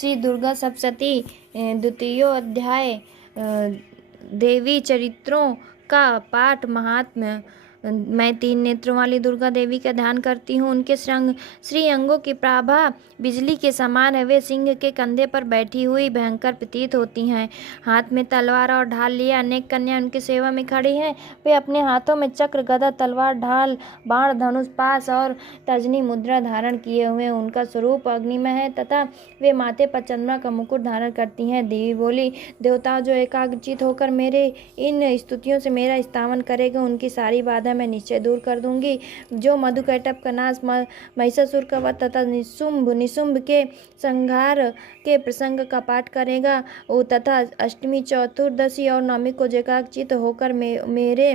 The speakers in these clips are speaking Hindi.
श्री दुर्गा सप्तशती द्वितीय अध्याय देवी चरित्रों का पाठ महात्म्य। मैं 3 नेत्रों वाली दुर्गा देवी का ध्यान करती हूँ। उनके श्री अंगों की प्राभा बिजली के समान है। वे सिंह के कंधे पर बैठी हुई भयंकर प्रतीत होती हैं। हाथ में तलवार और ढाल लिए अनेक कन्याएं उनकी सेवा में खड़ी हैं। वे अपने हाथों में चक्र, गदा, तलवार, ढाल, बाण, धनुष, पास और तर्जनी मुद्रा धारण किए हुए। उनका स्वरूप अग्निमय है तथा वे माथे पर चंद्रमा का मुकुट धारण करती हैं। देवी बोली, देवताओं, जो एकाग्रचित होकर मेरे इन स्तुतियों से मेरा स्तवन करेगा, उनकी सारी बाधा मैं निश्चय दूर कर दूंगी। जो मधुकैटभ का नाश, महिषासुर का वध तथा निशुंभ के संहार के प्रसंग का पाठ करेगा तथा अष्टमी, चतुर्दशी और नवमी को एकाग्रचित होकर मेरे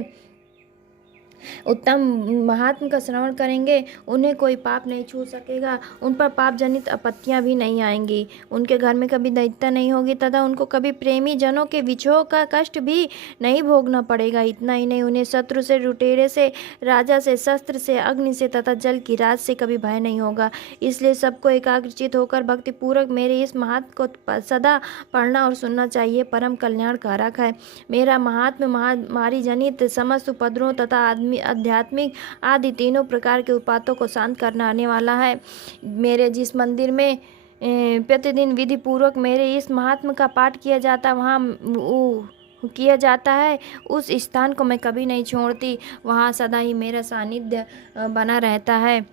उत्तम महात्म का श्रवण करेंगे, उन्हें कोई पाप नहीं छू सकेगा। उन पर पाप जनित आपत्तियां भी नहीं आएंगी। उनके घर में कभी दैत्यता नहीं होगी तथा उनको कभी प्रेमी जनों के विछोह का कष्ट भी नहीं भोगना पड़ेगा। इतना ही नहीं, उन्हें शत्रु से, लुटेरे से, राजा से, शस्त्र से, अग्नि से तथा जल की राज से कभी भय नहीं होगा। इसलिए सबको एकाग्रचित होकर भक्तिपूर्वक मेरे इस महात्म को सदा पढ़ना और सुनना चाहिए। परम कल्याण कारक है। मेरा महात्म महामारी जनित समस्त उपद्रवों तथा आध्यात्मिक आदि तीनों प्रकार के उत्पातों को शांत करने आने वाला है। मेरे जिस मंदिर में प्रतिदिन विधि पूर्वक मेरे इस महात्म का पाठ किया जाता है, उस स्थान को मैं कभी नहीं छोड़ती। वहाँ सदा ही मेरा सानिध्य बना रहता है।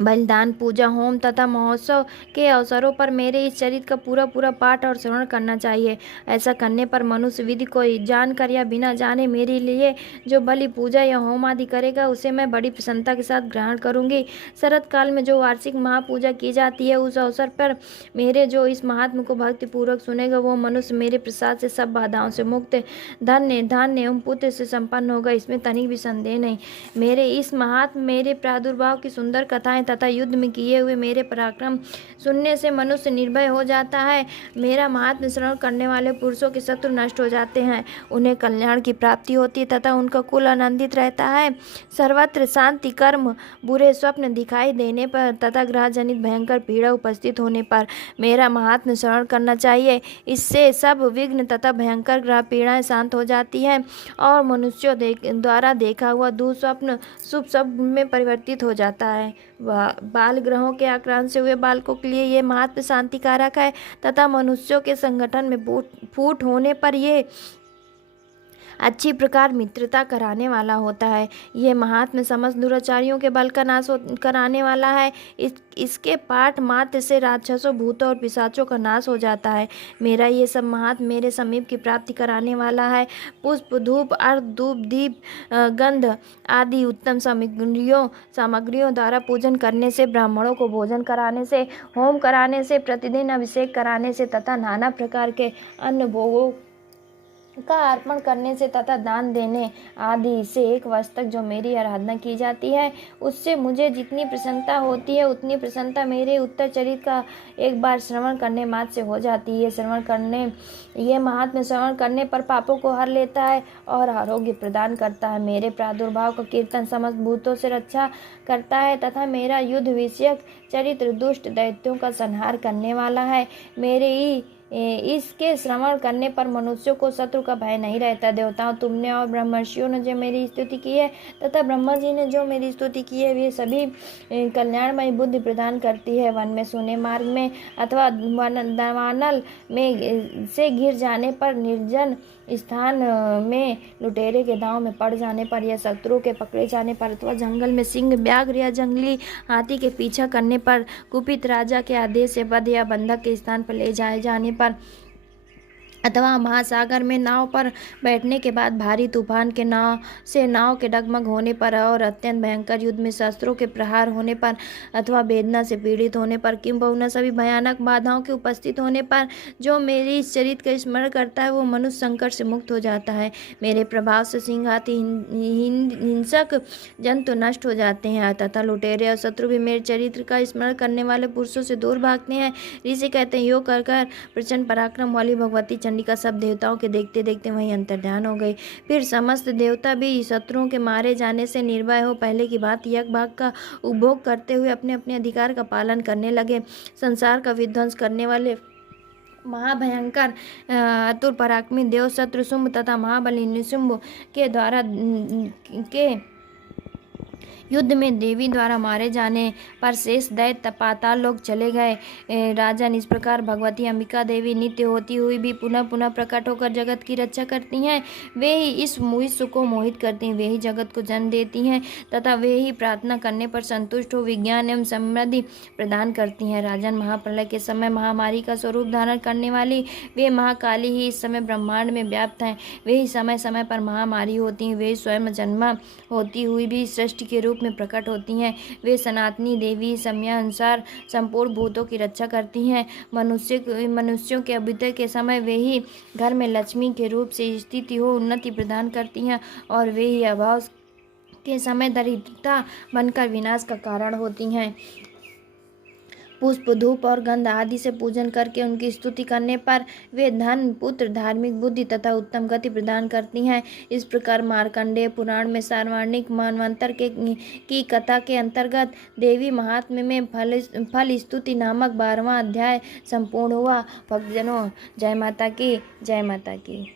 बलिदान, पूजा, होम तथा महोत्सव के अवसरों पर मेरे इस चरित्र का पूरा पाठ और श्रवण करना चाहिए। ऐसा करने पर मनुष्य विधि को जानकर या बिना जाने मेरे लिए जो बलि, पूजा या होम आदि करेगा, उसे मैं बड़ी प्रसन्नता के साथ ग्रहण करूंगी। शरत काल में जो वार्षिक महापूजा की जाती है, उस अवसर पर मेरे जो इस महात्म को भक्ति पूर्वक सुनेगा, वो मनुष्य मेरे प्रसाद से सब बाधाओं से मुक्त, धन्य, धान्य एवं पुत्र से संपन्न होगा। इसमें तनिक भी संदेह नहीं। मेरे इस महात्म मेरे प्रादुर्भाव की सुंदर कथाएं तथा युद्ध में किए हुए मेरे पराक्रम सुनने से मनुष्य निर्भय हो जाता है। मेरा महात्म्य श्रवण करने वाले पुरुषों के शत्रु नष्ट हो जाते हैं, उन्हें कल्याण की प्राप्ति होती है तथा उनका कुल आनंदित रहता है। सर्वत्र शांति, कर्म, बुरे स्वप्न दिखाई देने पर तथा ग्रह जनित भयंकर पीड़ा उपस्थित होने पर मेरा महात्म्य श्रवण करना चाहिए। इससे सब विघ्न तथा भयंकर ग्रह पीड़ाएं शांत हो जाती हैं और मनुष्यों द्वारा देखा हुआ दुःस्वप्न शुभ स्वप्न में परिवर्तित हो जाता है। बाल ग्रहों के आक्रांत से हुए बालकों के लिए ये महात्म्य शांतिकारक है तथा मनुष्यों के संगठन में फूट होने पर ये अच्छी प्रकार मित्रता कराने वाला होता है। ये महात्म्य समस्त दुराचारियों के बल का नाश कराने वाला है। इसके पाठ मात्र से राक्षसों, भूतों और पिशाचों का नाश हो जाता है। मेरा ये सब महात्म्य मेरे समीप की प्राप्ति कराने वाला है। पुष्प, धूप, अर्घ, धूप, दीप, गंध आदि उत्तम सामग्रियों द्वारा पूजन करने से, ब्राह्मणों को भोजन कराने से, होम कराने से, प्रतिदिन अभिषेक कराने से तथा नाना प्रकार के अन्न भोगों का अर्पण करने से तथा दान देने आदि से एक वर्ष तक जो मेरी आराधना की जाती है, उससे मुझे जितनी प्रसन्नता होती है, उतनी प्रसन्नता मेरे उत्तर चरित्र का एक बार श्रवण करने मात्र से हो जाती है। ये महात्म्य श्रवण करने पर पापों को हर लेता है और आरोग्य प्रदान करता है। मेरे प्रादुर्भाव का कीर्तन समस्त भूतों से रक्षा करता है तथा मेरा युद्ध विषयक चरित्र दुष्ट दैत्यों का संहार करने वाला है। इसके श्रवण करने पर मनुष्यों को शत्रु का भय नहीं रहता। देवताओं, तुमने और ब्रह्मर्षियों ने जो मेरी स्तुति की है तथा ब्रह्मा जी ने जो मेरी स्तुति की है, वे सभी कल्याणमयी बुद्धि प्रदान करती है। वन में, सोने मार्ग में अथवा दावानल में से घिर जाने पर, निर्जन स्थान में लुटेरे के दांव में पड़ जाने पर, या शत्रु के पकड़े जाने पर, अथवा जंगल में सिंह, व्याघ्र या जंगली हाथी के पीछा करने पर, कुपित राजा के आदेश से वध या बंधक के स्थान पर ले जाए जाने पर, अथवा महासागर में नाव पर बैठने के बाद भारी तूफान के नाव के डगमग होने पर, और अत्यंत भयंकर युद्ध में शस्त्रों के प्रहार होने पर, अथवा वेदना से पीड़ित होने पर, किंबहुना सभी भयानक बाधाओं के उपस्थित होने पर जो मेरी इस चरित्र का स्मरण करता है, वो मनुष्य संकट से मुक्त हो जाता है। मेरे प्रभाव से सिंह आदि हिंसक जंतु नष्ट हो जाते हैं तथा लुटेरे और शत्रु भी मेरे चरित्र का स्मरण करने वाले पुरुषों से दूर भागते हैं। ऋषि कहते हैं, योग कर प्रचंड पराक्रम वाली भगवती चंडिका सब देवताओं के देखते देखते वहीं अंतर्ध्यान हो गई। फिर समस्त देवता भी शत्रुओं के मारे जाने से निर्भय हो पहले की बात यज्ञ भाग का उपभोग करते हुए अपने अपने अधिकार का पालन करने लगे। संसार का विध्वंस करने वाले महाभयंकर अतुल पराक्रमी देव शत्रुशुंभ तथा महाबली निशुंभ के द्वारा के युद्ध में देवी द्वारा मारे जाने पर शेष दैत्य पाताल लोक चले गए। राजन, इस प्रकार भगवती अंबिका देवी नित्य होती हुई भी पुनः पुनः प्रकट होकर जगत की रक्षा करती हैं। वे ही इस विश्व को मोहित करती हैं, वे ही जगत को जन्म देती हैं तथा वे ही प्रार्थना करने पर संतुष्ट हो विज्ञान एवं समृद्धि प्रदान करती हैं। राजन, महाप्रलय के समय महामारी का स्वरूप धारण करने वाली वे महाकाली ही इस समय ब्रह्मांड में व्याप्त हैं। वे ही समय समय पर महामारी होती हैं, वे स्वयं जन्मा होती हुई भी सृष्टि के रूप में प्रकट होती हैं। वे सनातनी देवी समयानुसार संपूर्ण भूतों की रक्षा करती हैं। मनुष्यों के अभ्युदय के समय वे ही घर में लक्ष्मी के रूप से स्थिति हो उन्नति प्रदान करती हैं और वे ही अभाव के समय दरिद्रता बनकर विनाश का कारण होती हैं। पुष्प, धूप और गंध आदि से पूजन करके उनकी स्तुति करने पर वे धन, पुत्र, धार्मिक बुद्धि तथा उत्तम गति प्रदान करती हैं। इस प्रकार मार्कंडेय पुराण में सार्वणिक मनवंतर की कथा के अंतर्गत देवी महात्म्य में फल स्तुति नामक 12वां अध्याय संपूर्ण हुआ। भक्तजनों, जय माता की, जय माता की।